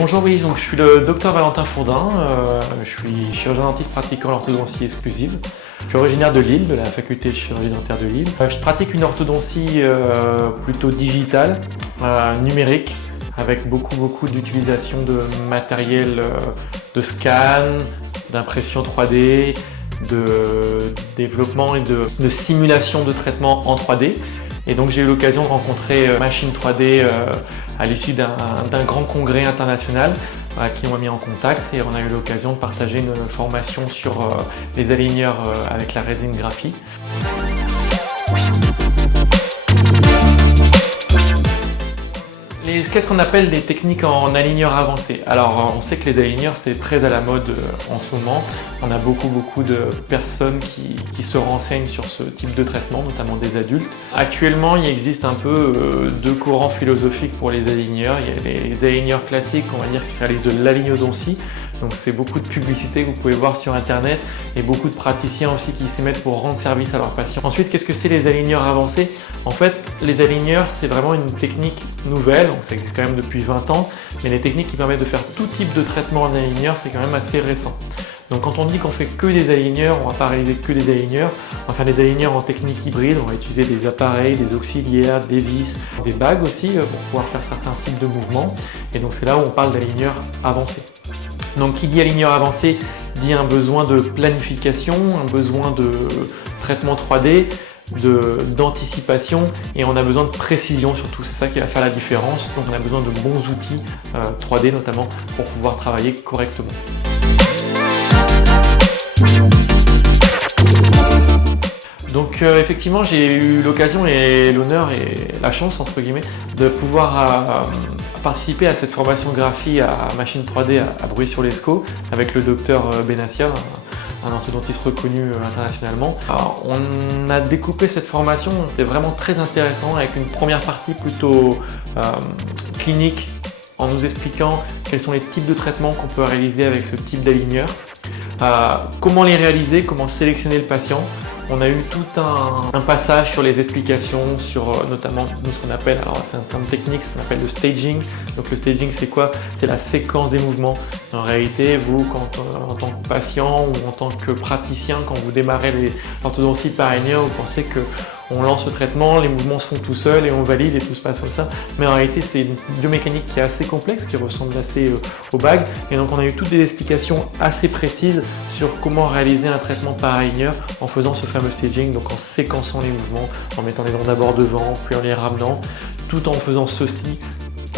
Bonjour, oui, donc je suis le docteur Valentin Fourdin, je suis chirurgien dentiste pratiquant l'orthodontie exclusive. Je suis originaire de Lille, de la faculté de chirurgie dentaire de Lille. Je pratique une orthodontie plutôt digitale, numérique, avec beaucoup d'utilisation de matériel de scan, d'impression 3D, de développement et de simulation de traitement en 3D. Et donc j'ai eu l'occasion de rencontrer Machine 3D à l'issue d'un grand congrès international qui m'a mis en contact, et on a eu l'occasion de partager une formation sur les aligneurs avec la résine graphie. Qu'est-ce qu'on appelle des techniques en aligneur avancé? Alors on sait que les aligneurs c'est très à la mode en ce moment. On a beaucoup de personnes qui se renseignent sur ce type de traitement, notamment des adultes. Actuellement il existe un peu deux courants philosophiques pour les aligneurs. Il y a les aligneurs classiques, on va dire, qui réalisent de l'alignodontie. Donc c'est beaucoup de publicité que vous pouvez voir sur internet, et beaucoup de praticiens aussi qui s'y mettent pour rendre service à leurs patients. Ensuite, qu'est-ce que c'est les aligneurs avancés? En fait, les aligneurs c'est vraiment une technique nouvelle, donc ça existe quand même depuis 20 ans, mais les techniques qui permettent de faire tout type de traitement en aligneur, c'est quand même assez récent. Donc quand on dit qu'on fait que des aligneurs, on ne va pas réaliser que des aligneurs, on va faire des aligneurs en technique hybride, on va utiliser des appareils, des auxiliaires, des vis, des bagues aussi pour pouvoir faire certains styles de mouvements, et donc c'est là où on parle d'aligneurs avancés. Donc qui dit aligneur avancé dit un besoin de planification, un besoin de traitement 3D, d'anticipation, et on a besoin de précision surtout, c'est ça qui va faire la différence. Donc on a besoin de bons outils 3D notamment pour pouvoir travailler correctement. Donc effectivement j'ai eu l'occasion et l'honneur et la chance entre guillemets de pouvoir participer à cette formation graphie à Machine 3D à Bruy-sur-l'Escaut avec le docteur Benassia, un orthodontiste reconnu internationalement. Alors, on a découpé cette formation, c'était vraiment très intéressant, avec une première partie plutôt clinique, en nous expliquant quels sont les types de traitements qu'on peut réaliser avec ce type d'aligneur, comment les réaliser, comment sélectionner le patient. On a eu tout un passage sur les explications, sur notamment nous, ce qu'on appelle, alors c'est un terme technique, ce qu'on appelle le staging. Donc le staging c'est quoi? C'est la séquence des mouvements. En réalité, vous, en tant que patient ou en tant que praticien, quand vous démarrez l'orthodontie par aligneur, vous pensez qu'on lance le traitement, les mouvements se font tout seuls et on valide et tout se passe comme ça. Mais en réalité, c'est une biomécanique qui est assez complexe, qui ressemble assez aux bagues. Et donc on a eu toutes des explications assez précises sur comment réaliser un traitement par aligneur en faisant ce fameux staging, donc en séquençant les mouvements, en mettant les dents d'abord devant, puis en les ramenant, tout en faisant ceci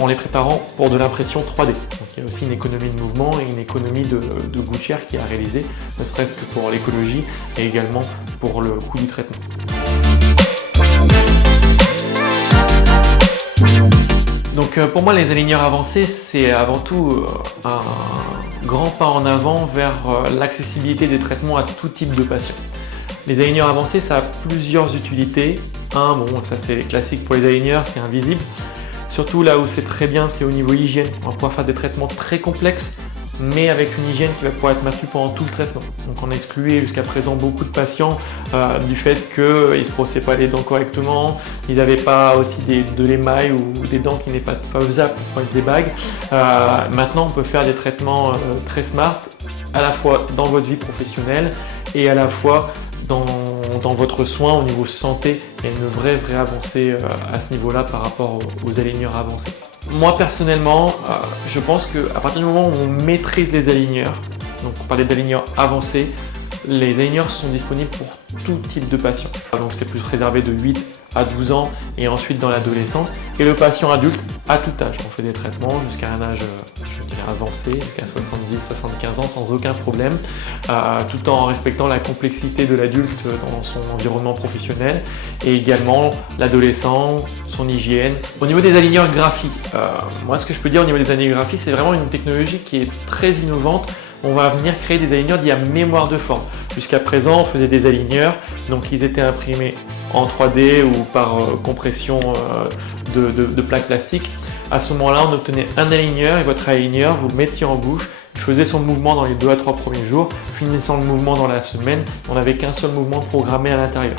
en les préparant pour de l'impression 3D. Donc il y a aussi une économie de mouvement et une économie de gouttière qui est à réaliser, ne serait-ce que pour l'écologie et également pour le coût du traitement. Donc pour moi, les aligneurs avancés, c'est avant tout un grand pas en avant vers l'accessibilité des traitements à tout type de patients. Les aligneurs avancés, ça a plusieurs utilités. Bon, ça c'est classique pour les aligneurs, c'est invisible. Surtout là où c'est très bien, c'est au niveau hygiène. On va pouvoir faire des traitements très complexes, mais avec une hygiène qui va pouvoir être maintenue pendant tout le traitement. Donc on a exclué jusqu'à présent beaucoup de patients du fait qu'ils ne se brossaient pas les dents correctement, ils n'avaient pas aussi de l'émail ou des dents qui n'est pas usables pour être des bagues. Maintenant on peut faire des traitements très smart, à la fois dans votre vie professionnelle et à la fois dans votre soin au niveau santé. Il y a une vraie avancée à ce niveau-là par rapport aux aligneurs avancés. Moi personnellement, je pense qu'à partir du moment où on maîtrise les aligneurs, donc on parlait d'aligneurs avancés, les aligneurs sont disponibles pour tout type de patient. Donc c'est plus réservé de 8 à 12 ans et ensuite dans l'adolescence. Et le patient adulte à tout âge. On fait des traitements jusqu'à un âge avancé, jusqu'à 70-75 ans sans aucun problème, tout en respectant la complexité de l'adulte dans son environnement professionnel et également l'adolescent, son hygiène. Au niveau des aligneurs graphie, moi ce que je peux dire au niveau des aligneurs graphie, c'est vraiment une technologie qui est très innovante. On va venir créer des aligneurs dits à mémoire de forme. Jusqu'à présent, on faisait des aligneurs, donc ils étaient imprimés en 3D ou par compression de plaques plastiques. À ce moment-là, on obtenait un aligneur et votre aligneur, vous le mettiez en bouche, il faisait son mouvement dans les 2 à 3 premiers jours, finissant le mouvement dans la semaine, on n'avait qu'un seul mouvement programmé à l'intérieur.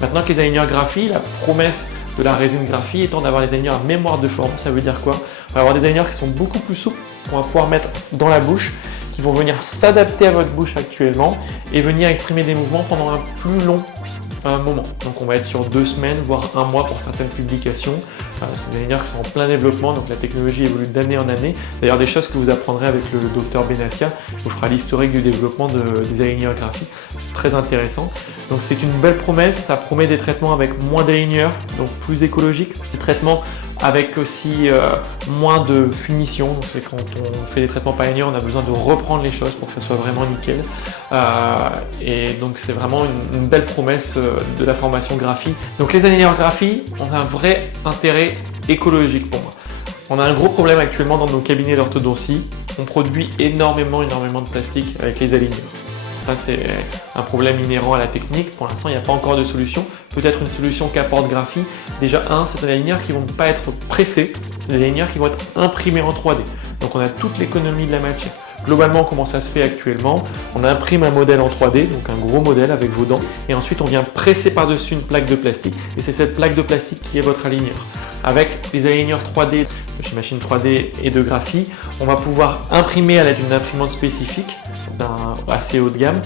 Maintenant que les aligneurs graphie, la promesse de la résine graphie étant d'avoir des aligneurs à mémoire de forme. Ça veut dire quoi? On va avoir des aligneurs qui sont beaucoup plus souples, qu'on va pouvoir mettre dans la bouche, qui vont venir s'adapter à votre bouche actuellement et venir exprimer des mouvements pendant un plus long moment. Donc on va être sur 2 semaines, voire 1 mois pour certaines publications. C'est des aligneurs qui sont en plein développement, donc la technologie évolue d'année en année. D'ailleurs, des choses que vous apprendrez avec le docteur Benassia, vous fera l'historique du développement des aligneurs graphiques. C'est très intéressant. Donc c'est une belle promesse, ça promet des traitements avec moins d'aligneurs, donc plus écologiques. Des traitements avec aussi moins de finition. Donc c'est quand on fait des traitements par aligneur, on a besoin de reprendre les choses pour que ça soit vraiment nickel. Et donc c'est vraiment une belle promesse de la formation graphie. Donc les aligneurs graphie ont un vrai intérêt écologique pour moi. On a un gros problème actuellement dans nos cabinets d'orthodontie. On produit énormément de plastique avec les aligneurs. Ça, c'est un problème inhérent à la technique. Pour l'instant, il n'y a pas encore de solution. Peut-être une solution qu'apporte Graphie. Déjà, ce sont des aligneurs qui ne vont pas être pressés. C'est des aligneurs qui vont être imprimés en 3D. Donc, on a toute l'économie de la matière. Globalement, comment ça se fait actuellement? On imprime un modèle en 3D, donc un gros modèle avec vos dents. Et ensuite, on vient presser par-dessus une plaque de plastique. Et c'est cette plaque de plastique qui est votre aligneur. Avec les aligneurs 3D de chez Machine 3D et de Graphie, on va pouvoir imprimer à l'aide d'une imprimante spécifique assez haut de gamme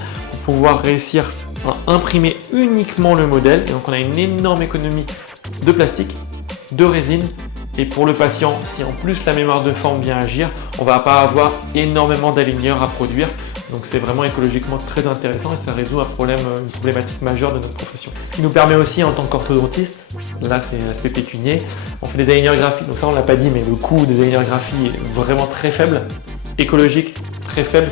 pour pouvoir réussir à imprimer uniquement le modèle. Et donc on a une énorme économie de plastique, de résine, et pour le patient, si en plus la mémoire de forme vient agir, on ne va pas avoir énormément d'aligneurs à produire. Donc c'est vraiment écologiquement très intéressant et ça résout une problématique majeure de notre profession. Ce qui nous permet aussi en tant qu'orthodontiste, là c'est l'aspect pécunier, on fait des aligneurs graphiques, donc ça on ne l'a pas dit, mais le coût des aligneurs graphiques est vraiment très faible, écologique, très faible.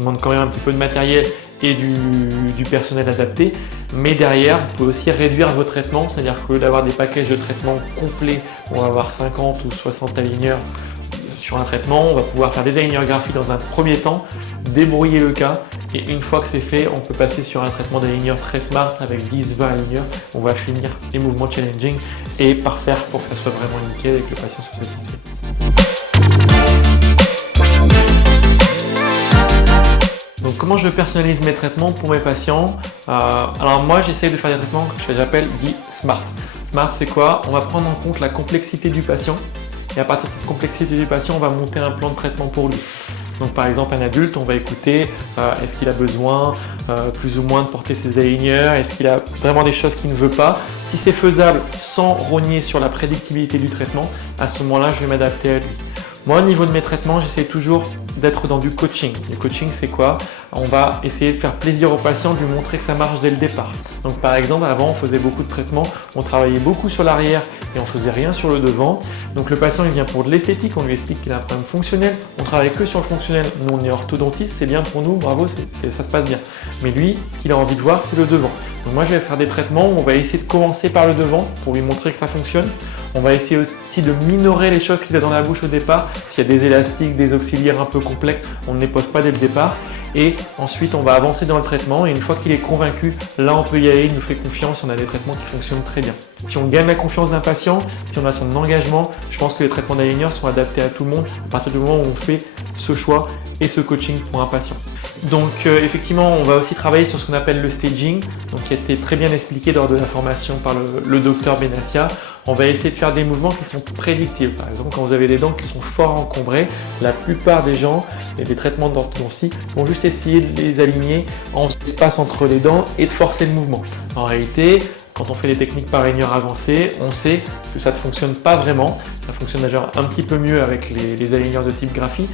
On demande quand même un petit peu de matériel et du personnel adapté, mais derrière vous pouvez aussi réduire vos traitements, c'est-à-dire qu'au lieu d'avoir des packages de traitements complets, on va avoir 50 ou 60 aligneurs sur un traitement, on va pouvoir faire des aligneurs graphiques dans un premier temps, débrouiller le cas, et une fois que c'est fait, on peut passer sur un traitement d'aligneurs très smart avec 10-20 aligneurs. On va finir les mouvements challenging et parfaire pour que ça soit vraiment nickel et que le patient soit satisfait. Donc comment je personnalise mes traitements pour mes patients? Alors moi j'essaie de faire des traitements que j'appelle dits smart. Smart c'est quoi? On va prendre en compte la complexité du patient et à partir de cette complexité du patient on va monter un plan de traitement pour lui. Donc par exemple un adulte, on va écouter est-ce qu'il a besoin plus ou moins de porter ses aligneurs, est-ce qu'il a vraiment des choses qu'il ne veut pas. Si c'est faisable sans rogner sur la prédictibilité du traitement, à ce moment-là je vais m'adapter à lui. Moi, au niveau de mes traitements, j'essaie toujours d'être dans du coaching. Le coaching, c'est quoi? On va essayer de faire plaisir au patient, de lui montrer que ça marche dès le départ. Donc par exemple, avant, on faisait beaucoup de traitements, on travaillait beaucoup sur l'arrière et on faisait rien sur le devant. Donc le patient, il vient pour de l'esthétique, on lui explique qu'il a un problème fonctionnel, on travaille que sur le fonctionnel. Nous, on est orthodontiste, c'est bien pour nous, bravo, ça se passe bien. Mais lui, ce qu'il a envie de voir, c'est le devant. Donc moi, je vais faire des traitements où on va essayer de commencer par le devant pour lui montrer que ça fonctionne. On va essayer aussi de minorer les choses qu'il a dans la bouche au départ. S'il y a des élastiques, des auxiliaires un peu complexes, on ne les pose pas dès le départ. Et ensuite, on va avancer dans le traitement. Et une fois qu'il est convaincu, là, on peut y aller, il nous fait confiance. On a des traitements qui fonctionnent très bien. Si on gagne la confiance d'un patient, si on a son engagement, je pense que les traitements d'aligneurs sont adaptés à tout le monde à partir du moment où on fait ce choix et ce coaching pour un patient. Donc effectivement, on va aussi travailler sur ce qu'on appelle le staging, donc qui a été très bien expliqué lors de la formation par le docteur Benassia. On va essayer de faire des mouvements qui sont prédictibles. Par exemple, quand vous avez des dents qui sont fort encombrées, la plupart des gens et des traitements d'orthodontie vont juste essayer de les aligner en espace entre les dents et de forcer le mouvement. En réalité, quand on fait des techniques par aligneur avancées, on sait que ça ne fonctionne pas vraiment. Ça fonctionne déjà un petit peu mieux avec les aligneurs de type Graphie,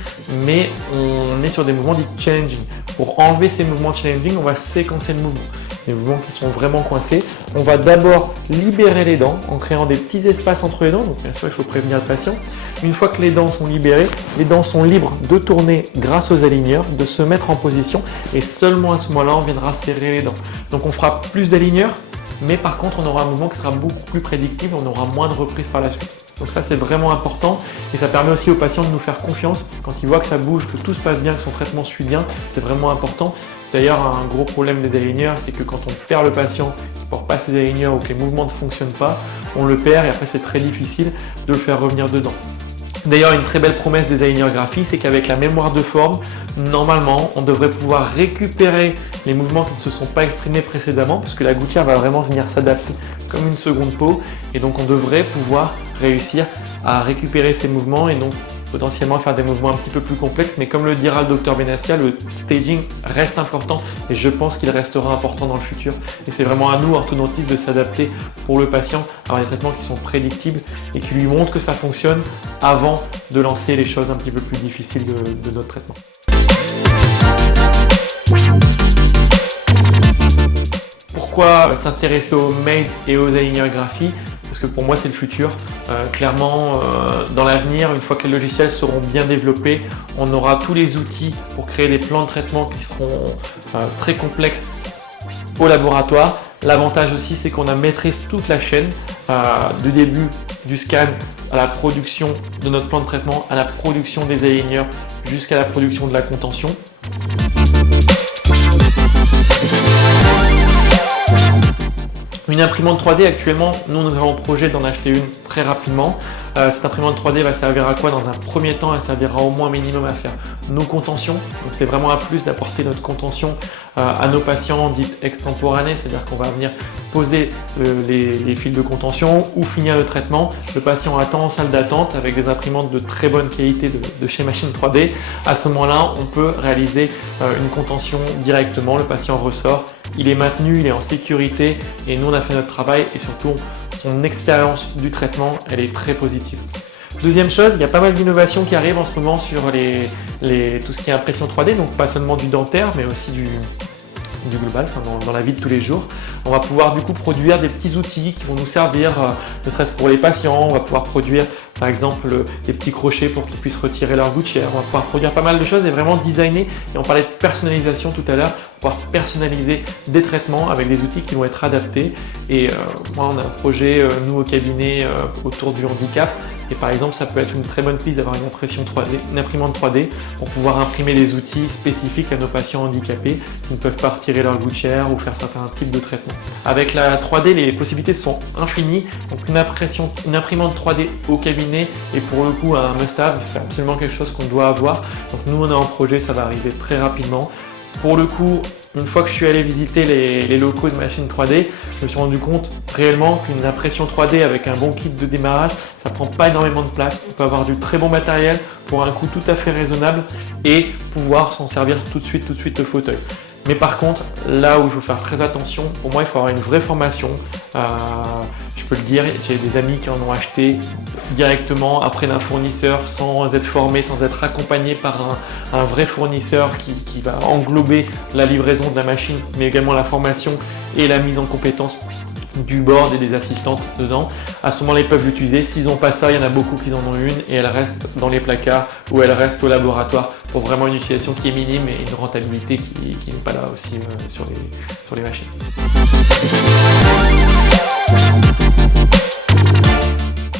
mais on est sur des mouvements dits challenging. Pour enlever ces mouvements challenging, on va séquencer le mouvement. Les mouvements qui sont vraiment coincés, on va d'abord libérer les dents en créant des petits espaces entre les dents. Donc bien sûr, il faut prévenir le patient. Une fois que les dents sont libérées, les dents sont libres de tourner grâce aux aligneurs, de se mettre en position et seulement à ce moment-là, on viendra serrer les dents. Donc on fera plus d'aligneurs, mais par contre, on aura un mouvement qui sera beaucoup plus prédictible, on aura moins de reprises par la suite. Donc ça, c'est vraiment important et ça permet aussi aux patients de nous faire confiance. Quand ils voient que ça bouge, que tout se passe bien, que son traitement suit bien, c'est vraiment important. D'ailleurs, un gros problème des aligneurs, c'est que quand on perd le patient qui ne porte pas ses aligneurs ou que les mouvements ne fonctionnent pas, on le perd et après, c'est très difficile de le faire revenir dedans. D'ailleurs, une très belle promesse des aligneurs Graphie, c'est qu'avec la mémoire de forme, normalement, on devrait pouvoir récupérer les mouvements qui ne se sont pas exprimés précédemment, puisque la gouttière va vraiment venir s'adapter comme une seconde peau, et donc on devrait pouvoir réussir à récupérer ces mouvements et donc potentiellement faire des mouvements un petit peu plus complexes, mais comme le dira le docteur Benassia, le staging reste important et je pense qu'il restera important dans le futur. Et c'est vraiment à nous, orthodontistes, de s'adapter pour le patient, avoir des traitements qui sont prédictibles et qui lui montrent que ça fonctionne avant de lancer les choses un petit peu plus difficiles de notre traitement. Pourquoi s'intéresser aux MADE et aux aligneurs graphie? Parce que pour moi c'est le futur. Clairement, dans l'avenir, une fois que les logiciels seront bien développés, on aura tous les outils pour créer des plans de traitement qui seront très complexes au laboratoire. L'avantage aussi, c'est qu'on maîtrise toute la chaîne, du début du scan à la production de notre plan de traitement, à la production des aligneurs, jusqu'à la production de la contention. Une imprimante 3D, actuellement, nous avons en projet d'en acheter une très rapidement. Cette imprimante 3D va servir à quoi? Dans un premier temps, elle servira au moins minimum à faire nos contentions. Donc c'est vraiment un plus d'apporter notre contention à nos patients dites extemporanées, c'est-à-dire qu'on va venir poser les fils de contention ou finir le traitement. Le patient attend en salle d'attente avec des imprimantes de très bonne qualité de chez Machine 3D. À ce moment-là, on peut réaliser une contention directement. Le patient ressort, il est maintenu, il est en sécurité et nous on a fait notre travail et surtout son expérience du traitement, elle est très positive. Deuxième chose, il y a pas mal d'innovations qui arrivent en ce moment sur tout ce qui est impression 3D, donc pas seulement du dentaire mais aussi du global, enfin dans la vie de tous les jours. On va pouvoir du coup produire des petits outils qui vont nous servir, ne serait-ce pour les patients. On va pouvoir produire par exemple des petits crochets pour qu'ils puissent retirer leur gouttière. On va pouvoir produire pas mal de choses et vraiment designer. Et on parlait de personnalisation tout à l'heure, pouvoir personnaliser des traitements avec des outils qui vont être adaptés. Et moi, on a un projet, nous au cabinet, autour du handicap. Et par exemple, ça peut être une très bonne piste d'avoir une imprimante 3D pour pouvoir imprimer des outils spécifiques à nos patients handicapés qui ne peuvent pas retirer leur gouttière ou faire certains types de traitements. Avec la 3D, les possibilités sont infinies. Donc une imprimante 3D au cabinet est pour le coup un must-have, c'est absolument quelque chose qu'on doit avoir. Donc nous, on est en projet, ça va arriver très rapidement. Pour le coup, une fois que je suis allé visiter les locaux de Machine 3D, je me suis rendu compte réellement qu'une impression 3D avec un bon kit de démarrage, ça prend pas énormément de place. On peut avoir du très bon matériel pour un coût tout à fait raisonnable et pouvoir s'en servir tout de suite au fauteuil. Mais par contre, là où il faut faire très attention, pour moi, il faut avoir une vraie formation. Je peux le dire, j'ai des amis qui en ont acheté directement après d'un fournisseur sans être formé, sans être accompagné par un vrai fournisseur qui va englober la livraison de la machine, mais également la formation et la mise en compétence du board et des assistantes dedans. À ce moment-là, ils peuvent l'utiliser. S'ils n'ont pas ça, il y en a beaucoup qui en ont une et elle reste dans les placards ou elle reste au laboratoire pour vraiment une utilisation qui est minime et une rentabilité qui n'est pas là aussi sur les machines.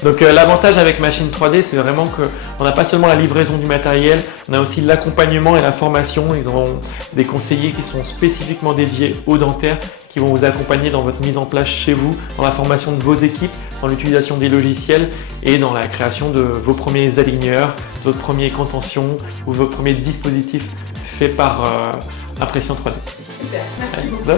Donc l'avantage avec Machine 3D, c'est vraiment qu'on n'a pas seulement la livraison du matériel, on a aussi l'accompagnement et la formation. Ils ont des conseillers qui sont spécifiquement dédiés aux dentaires, qui vont vous accompagner dans votre mise en place chez vous, dans la formation de vos équipes, dans l'utilisation des logiciels et dans la création de vos premiers aligneurs, de votre première contention ou vos premiers dispositifs faits par impression 3D. Super, merci beaucoup.